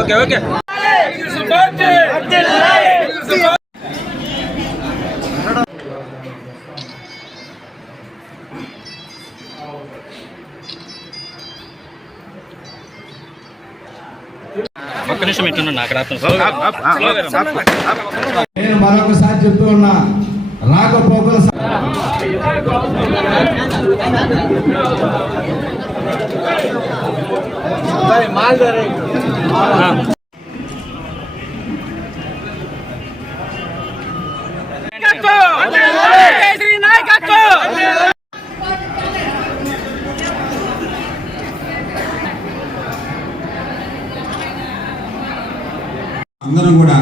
Okay okay ఒక్క నిమిషం ఇట్లా అక్కడ నేను మరొకసారి చెప్తూ ఉన్నా రాకపోకల స- అందరం కూడా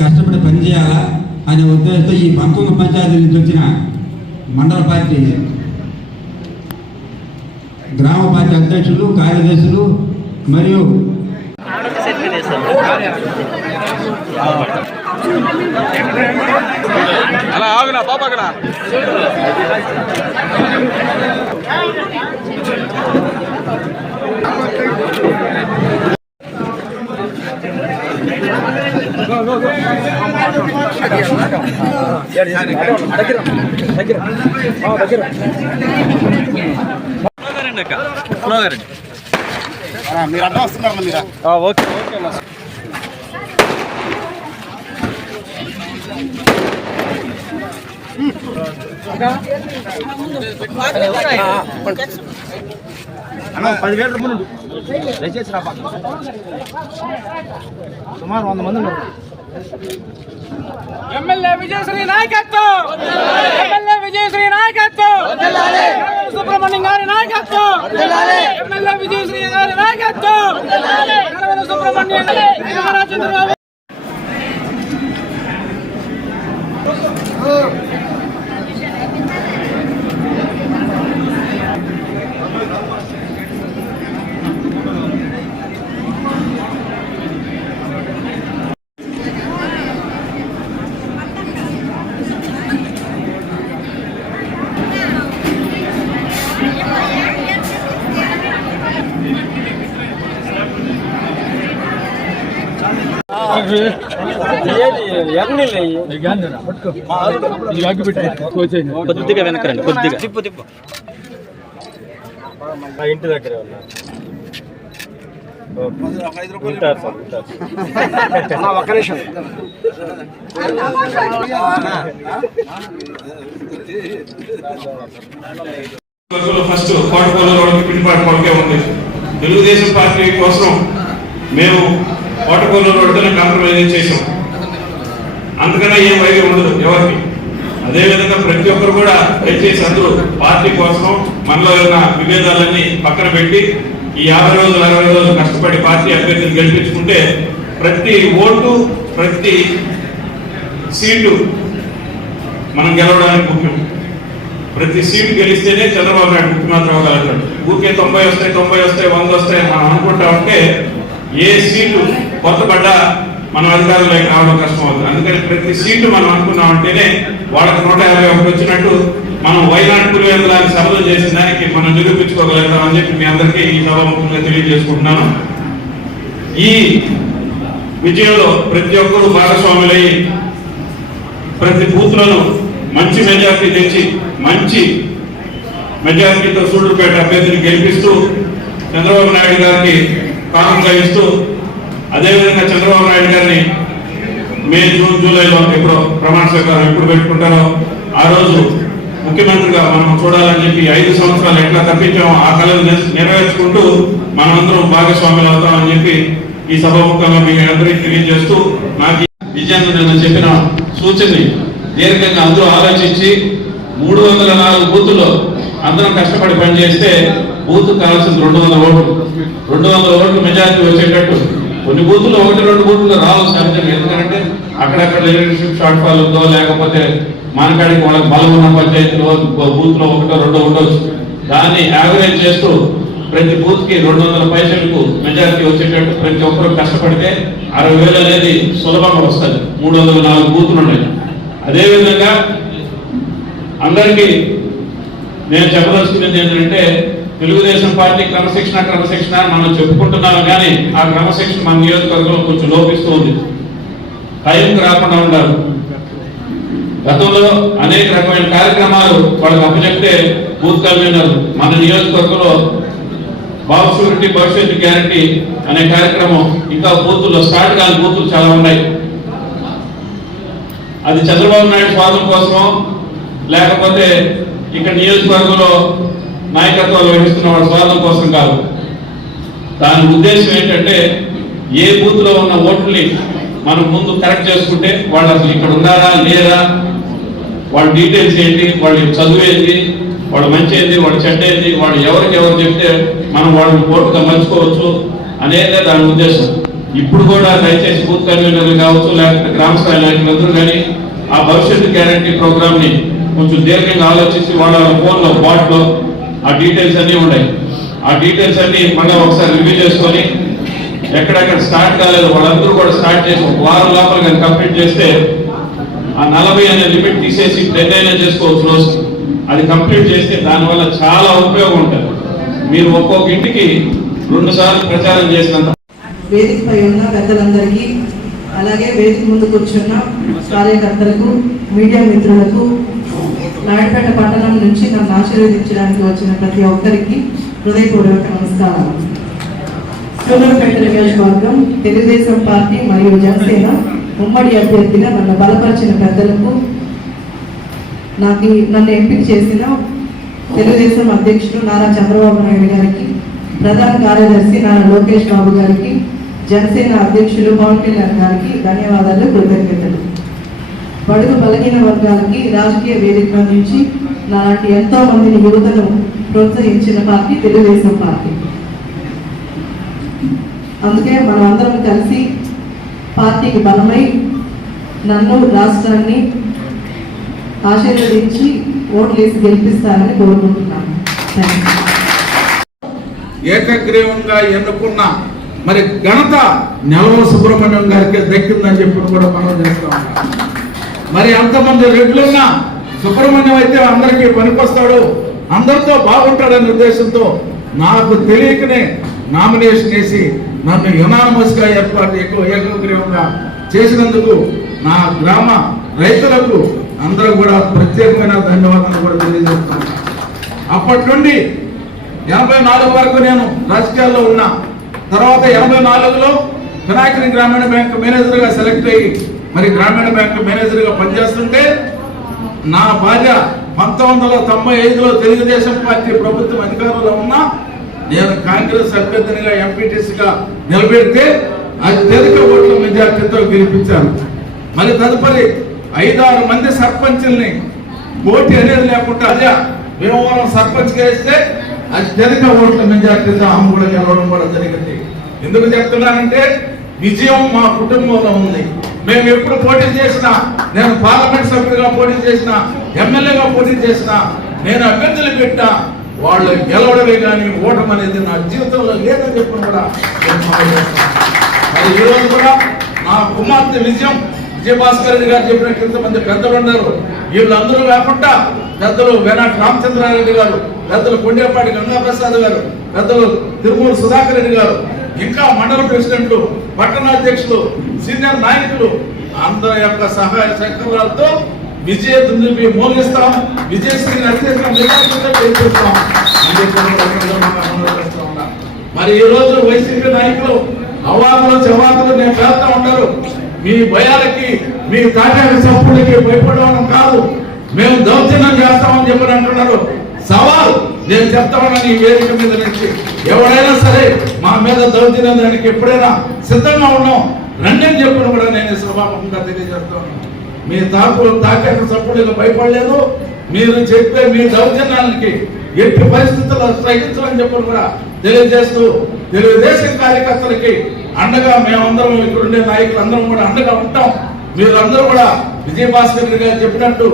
కష్టపడి పనిచేయాలా? అనే ఉద్దేశంతో ఈ పంతొమ్మిది పంచాయతీల నుంచి వచ్చిన మండల పార్టీ గ్రామ పార్టీ అధ్యక్షులు కార్యదర్శులు మరియు అలా ఆగునా పాపకనా మీరు అడ్డం వస్తున్నారు మీరు ఓకే ఓకే మా పదివేల ముందు దయచేసి రా సుమారు వంద మంది ఉన్నారు. ఎమ్మెల్యే విజయశ్రీ నాయకత్వం! ఎమ్మెల్యే విజయశ్రీ నాయకత్వం! సుబ్రహ్మణ్యం గారి నాయకత్వం! ఎమ్మెల్యే విజయశ్రీ గారి నాయకత్వం! సుబ్రహ్మణ్యం నారా కొద్దిగా వెనకరండి కొద్దిగా. తిప్పు తిప్పు. ఇంటి దగ్గరే ఉన్నా. ఉంటారు సార్ ఉంటారు ఒక్క నిమిషం. ఫస్ట్ ఉంది. తెలుగుదేశం పార్టీ కోసం మేము కోటకూరులో రోడ్డుని కాంప్రమైజ్ చేసాం అందుకనే ఏం వైద్యం ఉండదు ఎవరికి. అదేవిధంగా ప్రతి ఒక్కరు కూడా దయచేసి అందరూ పార్టీ కోసం మనలో ఉన్న విభేదాలన్నీ పక్కన పెట్టి ఈ యాభై రోజులు అరవై రోజులు కష్టపడి పార్టీ అభ్యర్థిని గెలిపించుకుంటే ప్రతి ఓటు ప్రతి సీటు మనం గెలవడానికి ముఖ్యం. ప్రతి సీటు గెలిస్తేనే చంద్రబాబు నాయుడు ముఖ్యమంత్రి అవ్వగలుగుతాడు. ఊరికే తొంభై వస్తాయి తొంభై వస్తాయి వంద వస్తాయి అని మనం అనుకుంటా ఉంటే ఏ సీటు కొత్త పడ్డ మనం అధికారంలోకి రావడం కష్టం అవుతుంది అందుకని ప్రతి సీటు మనం అనుకున్నామంటేనే వాళ్ళకి నూట యాభై ఒకటి వచ్చినట్టు మనం వైనాడు పులివెందులాన్ని సభలు చేసిన దానికి మనం నిరూపించుకోగలుగుతాం అని చెప్పి మీ అందరికీ ఈ సభాముఖంగా తెలియజేసుకుంటున్నాను. ఈ విజయంలో ప్రతి ఒక్కరూ భాగస్వాములయ్యి ప్రతి బూత్లను మంచి మెజార్టీ తెచ్చి మంచి మెజార్టీతో సూళ్ళూరుపేట అభ్యర్థిని గెలిపిస్తూ చంద్రబాబు నాయుడు గారికి కాలం ఇస్తూ అదేవిధంగా చంద్రబాబు నాయుడు గారిని మే జూన్ జూలైలో ఎప్పుడో ప్రమాణ స్వీకారం ఎప్పుడు పెట్టుకుంటారో ఆ రోజు ముఖ్యమంత్రిగా మనం చూడాలని చెప్పి ఐదు సంవత్సరాలు ఎట్లా తప్పించామో ఆ కళలు నెరవేర్చుకుంటూ మనందరం భాగస్వాములు అవుతామని చెప్పి ఈ సభాముఖంగా మీ అందరికీ తెలియజేస్తూ నాకు ఈ విజయాన్ని నేను చెప్పిన సూచనని దీర్ఘంగా అందరూ ఆలోచించి మూడు వందల నాలుగు బూతుల్లో అందరం కష్టపడి పనిచేస్తే బూత్ కావాల్సింది రెండు వందల ఓట్లు. రెండు వందల ఓట్లు మెజారిటీ వచ్చేటట్టు కొన్ని బూతులు ఒకటి రెండు బూతులు రావు సహజంగా ఎందుకంటే అక్కడక్కడ లీడర్షిప్ షార్ట్ ఫాల్ ఉందో లేకపోతే మనకాడికి వాళ్ళకి బలం ఉన్న పంచాయతీలో బూత్లో ఒకటో రెండో ఉండొచ్చు. దాన్ని యావరేజ్ చేస్తూ ప్రతి బూత్కి రెండు వందల పైసలకు మెజారిటీ వచ్చేటట్టు ప్రతి ఒక్కరు కష్టపడితే అరవై వేలు అనేది సులభంగా వస్తుంది. మూడు వందల నాలుగు బూతులు ఉన్నాయి. అదేవిధంగా అందరికీ నేను చెప్పదలుచుకున్నది ఏంటంటే తెలుగుదేశం పార్టీ క్రమశిక్షణ క్రమశిక్షణ మనం చెప్పుకుంటున్నాం కానీ ఆ క్రమశిక్షణ మన నియోజకవర్గంలో కొంచెం లోపిస్తూ ఉంది. టైంకి రాకుండా ఉండాలి. గతంలో అనేక రకమైన కార్యక్రమాలు వాళ్ళకి అప్పచెప్తే బూత్ కన్వీనర్ మన నియోజకవర్గంలో బాబు షూరిటీ భవిష్యత్తు గ్యారంటీ అనే కార్యక్రమం ఇంకా బూతుల్లో స్టార్ట్ కాని బూతులు చాలా ఉన్నాయి. అది చంద్రబాబు నాయుడు స్వార్థం కోసమో లేకపోతే ఇక్కడ నియోజకవర్గంలో నాయకత్వాలు వహిస్తున్న వాళ్ళ స్వార్థం కోసం కాదు. దాని ఉద్దేశం ఏంటంటే ఏ బూత్లో ఉన్న ఓట్లని మనం ముందు కరెక్ట్ చేసుకుంటే వాళ్ళు అసలు ఇక్కడ ఉన్నారా లేదా వాళ్ళ డీటెయిల్స్ ఏంటి? వాళ్ళు చదువు ఏంటి? వాడు మంచి ఏంటి? వాడు చెడ్డ ఏంటి? వాడు ఎవరికి ఎవరు చెప్తే మనం వాళ్ళని కోర్టుగా మలుచుకోవచ్చు అనేదే దాని ఉద్దేశం. ఇప్పుడు కూడా దయచేసి బూత్ కన్వీనర్లు కావచ్చు లేకపోతే గ్రామ స్థాయి నాయకులందరూ కానీ ఆ భవిష్యత్తు గ్యారంటీ ప్రోగ్రామ్ని కొంచెం దీర్ఘంగా ఆలోచించి వాళ్ళ ఫోన్లో బాట్లో ఆ డీటెయిల్స్ అన్నీ ఉన్నాయి. ఆ డీటెయిల్స్ అన్ని మళ్ళీ ఒకసారి రివ్యూ చేసుకొని ఎక్కడెక్కడ స్టార్ట్ కాలేదు వాళ్ళందరూ కూడా స్టార్ట్ చేసి ఒక వారం లోపల కానీ కంప్లీట్ చేస్తే ఆ నలభై అనే లిమిట్ తీసేసి టెన్ అయినా చేసుకోవచ్చు రోజు. అది కంప్లీట్ చేస్తే దానివల్ల చాలా ఉపయోగం ఉంటుంది. మీరు ఒక్కొక్క ఇంటికి రెండు సార్లు ప్రచారం చేసినంత వేదికపై ఉన్న పెద్దలందరికీ అలాగే వేదిక ముందుకు వచ్చిన కార్యకర్తలకు మీడియా మిత్రులకు నాయుడుపేట పట్టణం నుంచి నన్ను ఆశీర్వదించడానికి వచ్చిన ప్రతి ఒక్కరికి హృదయపూర్వక నమస్కారం సూలూరుపేట నియోజకవర్గం తెలుగుదేశం పార్టీ మరియు జనసేన ఉమ్మడి అభ్యర్థిగా నన్ను బలపరిచిన పెద్దలకు నాకు నన్ను ఎంపిక చేసిన తెలుగుదేశం అధ్యక్షుడు నారా చంద్రబాబు నాయుడు గారికి ప్రధాన కార్యదర్శి నారా లోకేష్ బాబు గారికి జనసేన అధ్యక్షులు పవన్ కళ్యాణ్ గారికి ధన్యవాదాలు కృతజ్ఞతలు. బడుగు బలహీన వర్గాలకి రాజకీయ వేదిక నుంచి లాంటి ఎంతో మందిని యువతను ప్రోత్సహించిన పార్టీ తెలుగుదేశం పార్టీ. అందుకే మనం అందరం కలిసి పార్టీకి బలమై నన్ను రాష్ట్రాన్ని ఆశీర్వదించి ఓట్లేసి గెలిపిస్తారని కోరుకుంటున్నాను. ఏకగ్రీవంగా ఎన్నుకున్న మరి ఘనత నెలవ సుబ్రహ్మణ్యం గారికి దక్కిందని చెప్పి కూడా మనం చేస్తా మరి అంతమంది రెడ్లున్నా సుబ్రహ్మణ్యం అయితే అందరికీ పనికొస్తాడు. అందరితో బాగుంటాడనే ఉద్దేశంతో నాకు తెలియకనే నామినేషన్ వేసి నన్ను యునానమస్గా ఏర్పాటు ఎక్కువ ఏకగ్రీవంగా చేసినందుకు నా గ్రామ రైతులకు అందరూ కూడా ప్రత్యేకమైన ధన్యవాదాలు కూడా తెలియజేస్తున్నాను. అప్పటి నుండి ఎనభై నాలుగు వరకు నేను రాజకీయాల్లో ఉన్నా. తర్వాత ఎనభై నాలుగులో వినాయకుని గ్రామీణ బ్యాంక్ మేనేజర్గా సెలెక్ట్ అయ్యి మరి గ్రామీణ బ్యాంకు మేనేజర్గా పనిచేస్తుంటే నా భార్య పంతొమ్మిది వందల తొంభై ఐదులో తెలుగుదేశం పార్టీ ప్రభుత్వం అధికారంలో ఉన్నా నేను కాంగ్రెస్ అభ్యర్థినిగా ఎంపీటీసీగా నిలబెడితే అత్యధిక ఓట్ల మెజార్టీతో గెలిపించాను మరి తదుపరి ఐదారు మంది సర్పంచుల్ని పోటీ అనేది లేకుండా అదే భీమవరం సర్పంచ్గా వేస్తే అత్యధిక ఓట్ల మెజార్టీతో ఆమె కూడా గెలవడం కూడా జరిగింది. ఎందుకు చెప్తున్నానంటే విజయం మా కుటుంబంలో ఉంది. మేము ఎప్పుడు పోటీ చేసినా నేను పార్లమెంట్ సభ్యుడిగా పోటీ చేసిన ఎమ్మెల్యేగా పోటీ చేసిన నేను అభ్యర్థులు పెట్టినా వాళ్ళు గెలవడమే కానీ ఓటం అనేది నా జీవితంలో లేదని చెప్పిన కూడా మరి ఈ రోజు కూడా నా కుమార్తె విజయం విజయభాస్కర్ రెడ్డి గారు చెప్పిన కొంతమంది పెద్దలు ఉన్నారు. వీళ్ళందరూ కాకుండా పెద్దలు వెనాటి రామచంద్రారెడ్డి గారు పెద్దలు కొండేపాటి గంగాప్రసాద్ గారు పెద్దలు తిరుమూరు సుధాకర్ రెడ్డి గారు ఇంకా మండల ప్రెసిడెంట్లు పట్టణాధ్యక్షులు సీనియర్ నాయకులు అందరి యొక్క సహాయ సహకారాలతో విజయ దుందుబి మోగిస్తాం విజయశ్రీని మరి ఈ రోజు వైసీపీ నాయకులు అవాకులు చవాకులు నేను చేస్తా ఉన్నారు మీ భయాలకి మీ తాటాక చప్పులకి భయపడడం కాదు. మేము దౌర్జన్యం చేస్తామని చెప్పని అంటున్నారు. సవాల్ నేను చెప్తా నీ వేదిక మీద నుంచి. ఎవడైనా సరే మా మీద దౌర్జన్యం దానికి ఎప్పుడైనా సిద్ధంగా ఉన్నాం రండి అని చెప్పిన కూడా నేను సభాముఖంగా తెలియజేస్తాను మీ తాకు తాకాక చప్పుడులకు భయపడలేదు. మీరు చెప్పే మీ దౌర్జన్యానికి ఎట్టి పరిస్థితుల్లో సహించమని చెప్పిన కూడా తెలియజేస్తూ తెలుగుదేశం కార్యకర్తలకి అండగా మేమందరం ఇక్కడ ఉండే నాయకులు అందరం కూడా అండగా ఉంటాం. మీరందరూ కూడా విజయభాస్కర్ గారు చెప్పినట్టు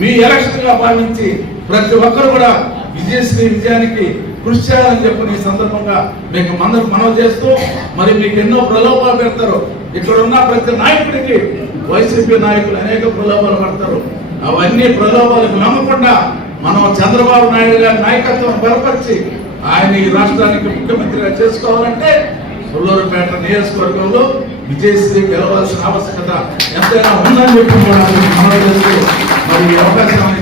మీ ఎలక్షన్గా భావించి ప్రతి ఒక్కరు కూడా విజయశ్రీ విజయానికి కృషి చేయాలని చెప్పిన ఈ సందర్భంగా మీకు మందరు మనవి చేస్తూ మరి మీకు ఎన్నో ప్రలోభాలు పెడతారు. ఇక్కడ ఉన్న ప్రతి నాయకుడికి వైసీపీ నాయకులు అనేక ప్రలోభాలు పడతారు. అవన్నీ ప్రలోభాలకు నమ్మకుండా మనం చంద్రబాబు నాయుడు గారి నాయకత్వం బలపరిచి ఆయన ఈ రాష్ట్రానికి ముఖ్యమంత్రిగా చేసుకోవాలంటే సుల్లూరుపేట నియోజకవర్గంలో విజయశ్రీ గెలవాల్సిన ఆవశ్యకత ఎంతైనా ఉందని చెప్పి కూడా చేస్తూ మరి ఈ అవకాశం